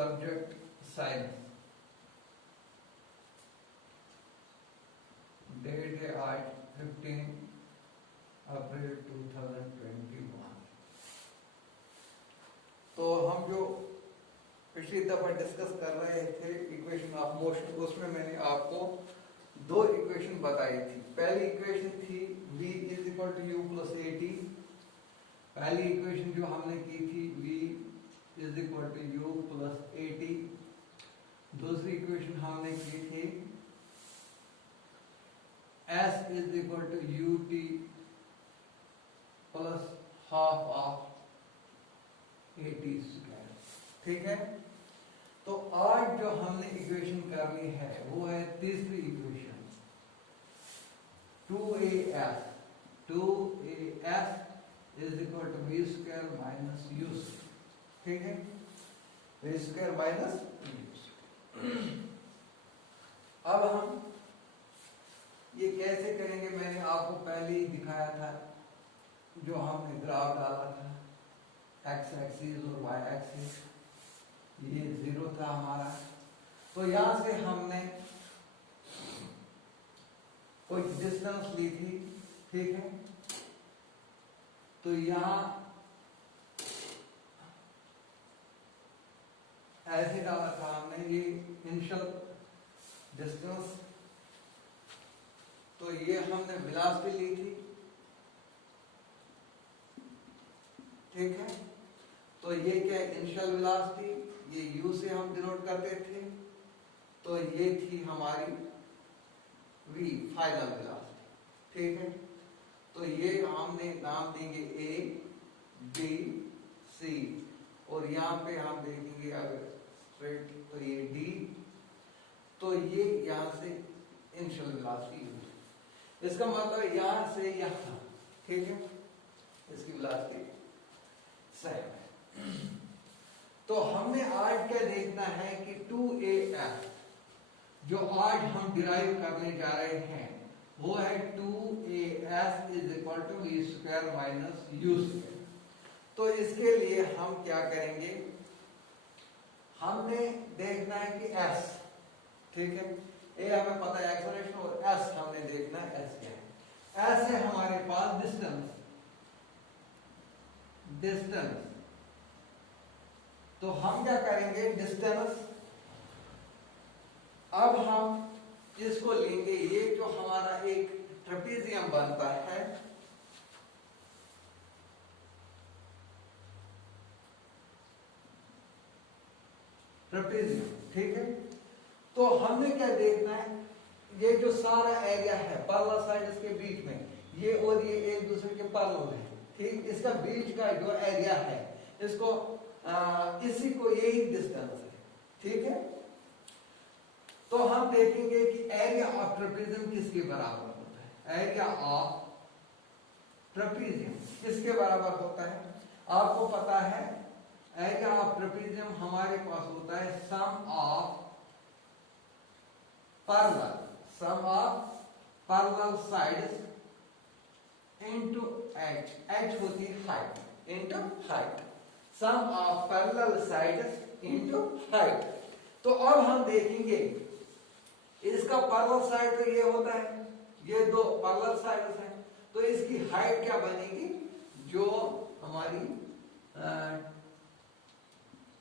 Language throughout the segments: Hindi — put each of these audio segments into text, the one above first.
सब्जेक्ट साइंस, डेट है आज 15 अप्रैल 2021। तो हम जो पिछली दफा डिस्कस कर रहे थे इक्वेशन ऑफ मोशन, उसमें मैंने आपको दो इक्वेशन बताई थी। पहली इक्वेशन थी v is equal to u plus a t. पहली इक्वेशन जो हमने की थी v is equal to u plus a t. दूसरी इक्वेशन हमने की थी s is equal to u t plus half of a t square. ठीक है, तो आज जो हमने इक्वेशन करनी है वो है तीसरी equation 2as। 2as is equal to v square minus u square. ठीक है, v square minus u square. अब हम ये कैसे करेंगे, मैंने आपको पहले ही दिखाया था। जो हमने ग्राफ डाला था x एक्सिस और y एक्सिस, ये 0 था हमारा। तो यहां से हमने कोई डिस्टेंस ली थी। ठीक है, तो यहां ऐसे डाला था हमने ये इनिशियल डिस्टेंस। तो ये हमने वेलोसिटी ली थी। ठीक है, तो ये क्या है, इनिशियल वेलोसिटी, ये u से हम डिनोट करते थे। तो ये थी हमारी v फाइनल वेलोसिटी। ठीक है, तो ये हमने नाम देंगे a b c, और यहाँ पे हम देखेंगे अगर स्ट्रेट तो ये d। तो ये यहाँ से इनिशियल वेलोसिटी, इसका मतलब यहाँ से यहाँ। ठीक है, इसकी वेलोसिटी सेम है। तो हमने आज क्या देखना है कि 2as जो आज हम डिराइव करने जा रहे हैं वो है 2as is equal to v square minus u square. तो इसके लिए हम क्या करेंगे, हमने देखना है कि s, ठीक है, a हमें पता है एक्सेलरेशन, और s हमने देखना है s क्या है। s है हमारे पास डिस्टेंस। तो हम क्या करेंगे, डिस्टेंस, अब हम इसको लेंगे, ये जो हमारा एक ट्रेपेजियम बनता है, ट्रेपेजियम। ठीक है, तो हमने क्या देखना है, ये जो सारा एरिया है पैरेलल साइड्स के बीच में, ये और ये एक दूसरे के पैरेलल है। ठीक, इसका बीच का जो एरिया है, इसको इसी को यही डिस्टेंस है। ठीक है, तो हम देखेंगे कि एरिया ऑफ ट्रेपेजियम किसके बराबर होता है। एरिया ऑफ ट्रेपेजियम किसके बराबर होता है, आपको पता है एरिया ऑफ ट्रेपेजियम हमारे पास होता है sum of parallel sides into h। h होती है height into height, sum of parallel sides into height. तो अब हम देखेंगे इसका पैरेलल साइड तो ये होता है, ये दो पैरेलल साइड्स हैं, तो इसकी हाइट क्या बनेगी, जो हमारी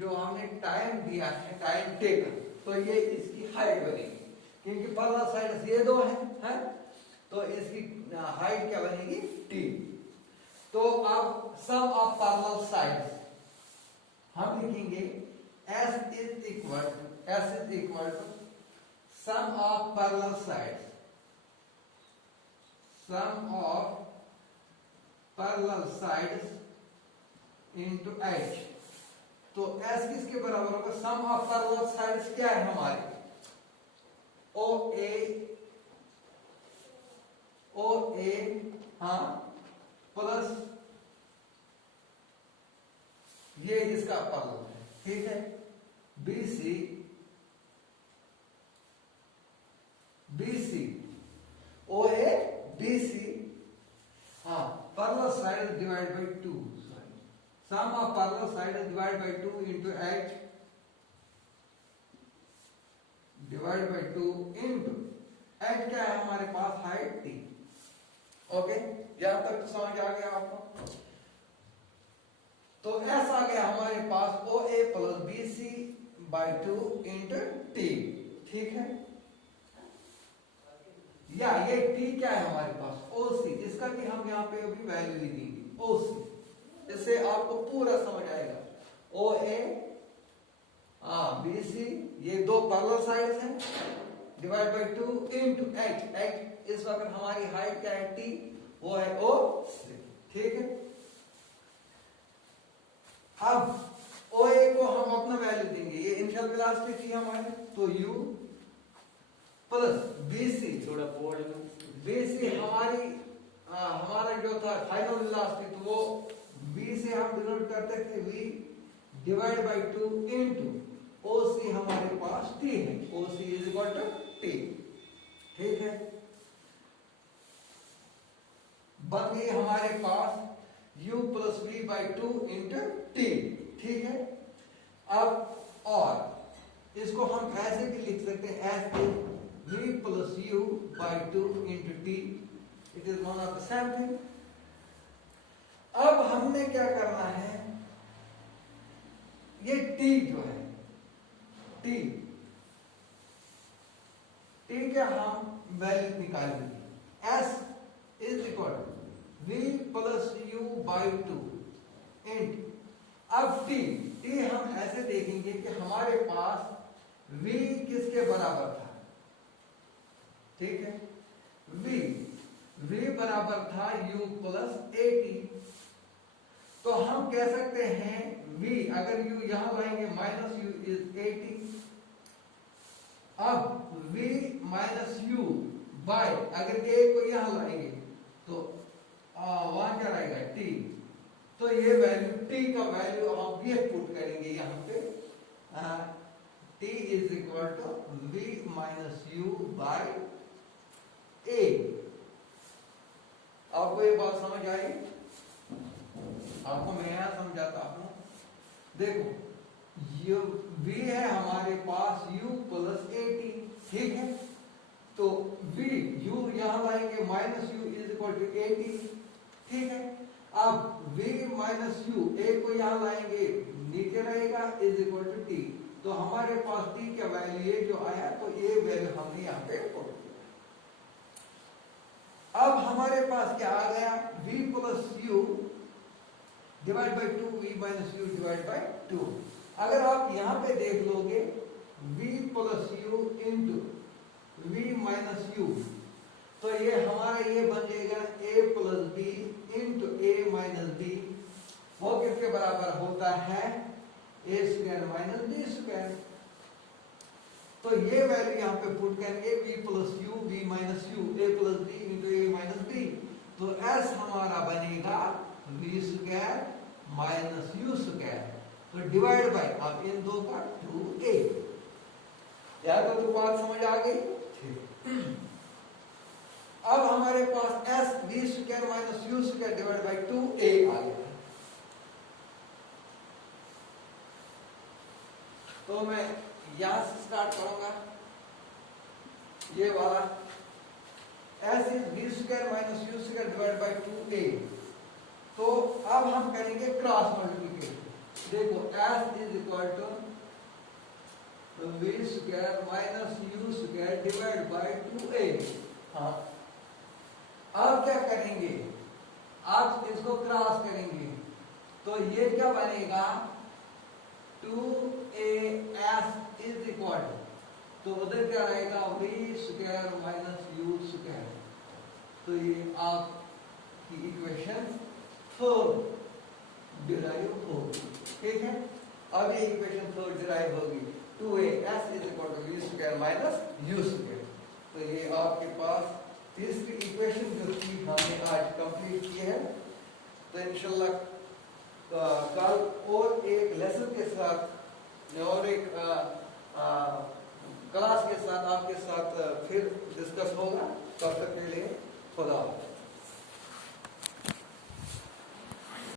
जो हमने टाइम दिया है, टाइम टेकन, तो ये इसकी हाइट बनेगी, क्योंकि पैरेलल साइड्स ये दो हैं, तो इसकी हाइट क्या बनेगी, t। तो अब सम ऑफ पैरेलल साइड्स हम लिखेंगे s is equal to sum of parallel sides, sum of parallel sides into h। तो s किसके बराबर होगा, sum of parallel sides क्या है हमारे, OA हाँ प्लस ये इसका पैरेलल है। ठीक है, BC OA BC, हाँ parallel side divide by 2, sorry, sum of parallel side divide by 2 into h divide by 2 into h क्या है हमारे पास, हाइट t। ओके, यहां तक तो समझ आ गया आपको। तो s आ गया हमारे पास OA plus BC by 2 into t, ठीक है। या ये t क्या है हमारे पास, OC, जिसका कि हम यहाँ पे अभी वैल्यू ही देंगे OC। इससे आपको पूरा समझ आएगा। OA BC, ये दो पैरेलल साइड्स हैं, डिवाइड बाई 2 इंटू h इस वक्त हमारी हाइट क्या है t, वो है OC, ठीक है। अब OA को हम अपना वैल्यू देंगे, ये इनिशियल वेलोसिटी थी हमारी, तो U प्लस BC, थोड़ा बोर्ड में BC हमारा जो था फाइनल वेलोसिटी, तो वो B से हम डिनोट करते थे V divide by 2 into OC हमारे पास T है, OC is equal to T, ठीक है। बन गई हमारे पास U plus V by 2 into T, ठीक है। अब और इसको हम ऐसे भी लिख सकते हैं as V plus U by 2 into T, it is one of the same thing. अब हमने क्या करना है, ये T जो है T क्या हम वैल्यू निकालेंगे, S is equal V plus U by 2 into, अब T हम ऐसे देखेंगे कि हमारे पास V किसके बराबर था, ठीक है। V बराबर था U प्लस AT, तो हम कह सकते हैं V, अगर U यहां लाएंगे माइनस U इज AT। अब V माइनस U बाय, अगर A को यहां लाएंगे तो वहां क्या रहेगा T, तो ये वैल्यू T का वैल्यू हम ये पुट करेंगे यहां पे, T is equal to V minus U by A। आपको ये बात समझ आई? आपको मैं यहां समझाता हूं, देखो ये V है हमारे पास U प्लस AT, ठीक है। तो V U यहां लाएंगे minus U is equal to AT, ठीक है। अब V माइनस U, A को यहां लाएंगे नीचे रहेगा इज इक्वल टू T, तो हमारे पास T का वैल्यू ये जो आया, तो ये वैल्यू हमने यहाँ पे पुट किया। अब हमारे पास क्या आ गया, V plus U divide by 2 V minus U divide by 2। अगर आप यहां पे देख लोगे V plus U into V minus U, तो ये हमारा ये बन जाएगा A plus B into A minus B, वो किसके बराबर होता है, A square minus B square. तो ये वैल्यू यहाँ पे पुट करेंगे V plus U V minus U, A plus B into A minus B, तो S हमारा बनेगा V square minus U square, तो डिवाइड बाय, अब इन दो का 2A। यार तो बात समझ आ गई, ठीक। अब हमारे पास S V square minus U square divide by 2A आ गया। तो मैं यहां से स्टार्ट करूंगा, ये वाला S is V square minus U square divide by 2A। तो अब हम करेंगे क्रॉस मल्टीप्लिकेशन, देखो S is equal to V square minus U square divide by 2A। हाँ, अब क्या करेंगे, आप इसको क्रॉस करेंगे, तो ये क्या बनेगा 2AS इज इक्वल, तो उधर क्या रहेगा V square minus U square, तो ये आपकी इक्वेशन 4 डिराइव होगी, ठीक है। अब ये इक्वेशन 4 डिराइव होगी, 2AS is equal to V square minus U square. तो ये आपके पास तीसरी इक्वेशन जो थी हमने आज कंप्लीट की है। तो इंशाल्लाह कल और एक लेसन के साथ और एक क्लास के साथ आपके साथ फिर डिस्कस होगा। तब तक के लिए